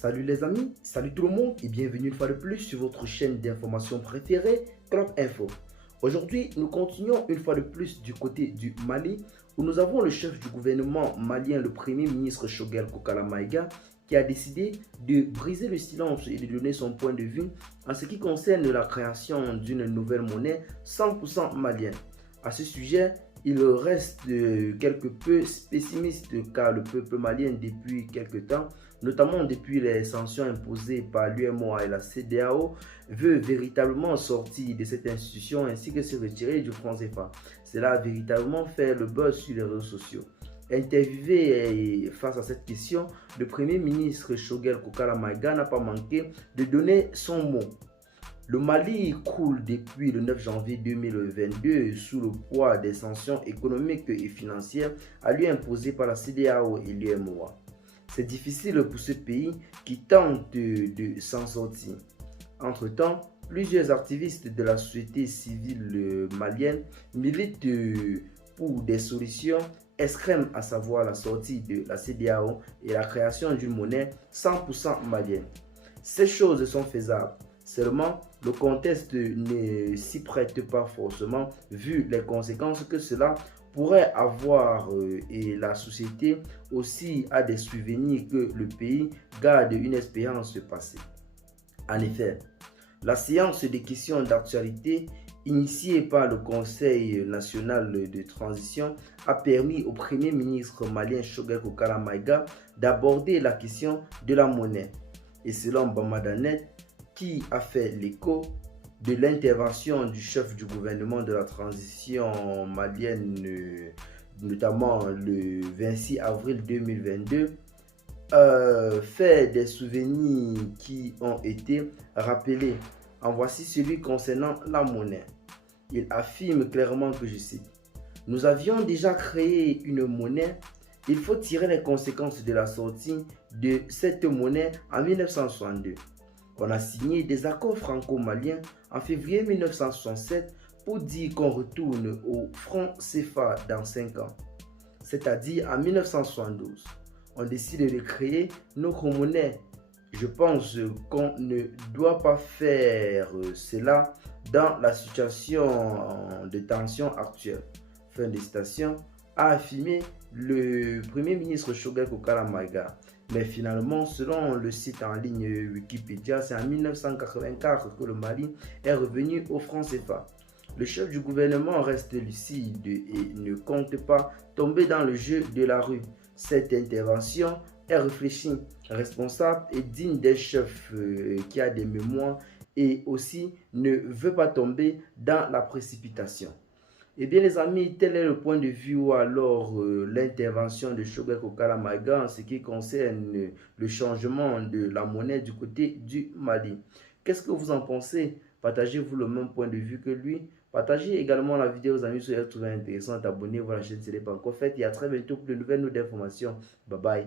Salut les amis, salut tout le monde et bienvenue une fois de plus sur votre chaîne d'information préférée, Club Info. Aujourd'hui, nous continuons une fois de plus du côté du Mali où nous avons le chef du gouvernement malien, le premier ministre Choguel Kokala Maïga, qui a décidé de briser le silence et de donner son point de vue en ce qui concerne la création d'une nouvelle monnaie 100% malienne. À ce sujet, il reste quelque peu pessimiste car le peuple malien depuis quelque temps, notamment depuis les sanctions imposées par l'UEMOA et la CEDEAO, veut véritablement sortir de cette institution ainsi que se retirer du franc CFA. Cela a véritablement fait le buzz sur les réseaux sociaux. Interviewé face à cette question, le premier ministre Choguel Kokala Maïga n'a pas manqué de donner son mot. Le Mali croule depuis le 9 janvier 2022 sous le poids des sanctions économiques et financières à lui imposées par la CEDEAO et l'UEMOA. C'est difficile pour ce pays qui tente de s'en sortir. Entre-temps, plusieurs activistes de la société civile malienne militent pour des solutions extrêmes, à savoir la sortie de la CEDEAO et la création d'une monnaie 100% malienne. Ces choses sont faisables. Seulement, le contexte ne s'y prête pas forcément vu les conséquences que cela pourrait avoir et la société aussi a des souvenirs que le pays garde une expérience passée. En effet, la séance des questions d'actualité initiée par le Conseil national de transition a permis au Premier ministre malien Choguel Kokala Maïga d'aborder la question de la monnaie. Et selon Bamadanet, qui a fait l'écho de l'intervention du chef du gouvernement de la transition malienne, notamment le 26 avril 2022, fait des souvenirs qui ont été rappelés. En voici celui concernant la monnaie. Il affirme clairement que, je cite, « Nous avions déjà créé une monnaie. Il faut tirer les conséquences de la sortie de cette monnaie en 1962. On a signé des accords franco-maliens en février 1967 pour dire qu'on retourne au franc CFA dans 5 ans, c'est-à-dire en 1972. On décide de créer notre monnaie. Je pense qu'on ne doit pas faire cela dans la situation de tension actuelle. » Fin de citation, a affirmé le premier ministre Choguel Kokala Maïga. Mais finalement, selon le site en ligne Wikipédia, c'est en 1984 que le Mali est revenu au franc CFA. Le chef du gouvernement reste lucide et ne compte pas tomber dans le jeu de la rue. Cette intervention est réfléchie, responsable et digne d'un chef qui a des mémoires et aussi ne veut pas tomber dans la précipitation. Eh bien les amis, tel est le point de vue ou alors l'intervention de Choguel Kokala Maïga en ce qui concerne le changement de la monnaie du côté du Mali. Qu'est-ce que vous en pensez? Partagez-vous le même point de vue que lui? Partagez également la vidéo aux amis si vous la trouvez intéressante. Abonnez-vous à la chaîne si ce n'est pas encore fait. Et à très bientôt pour de nouvelles notes d'informations. Bye bye.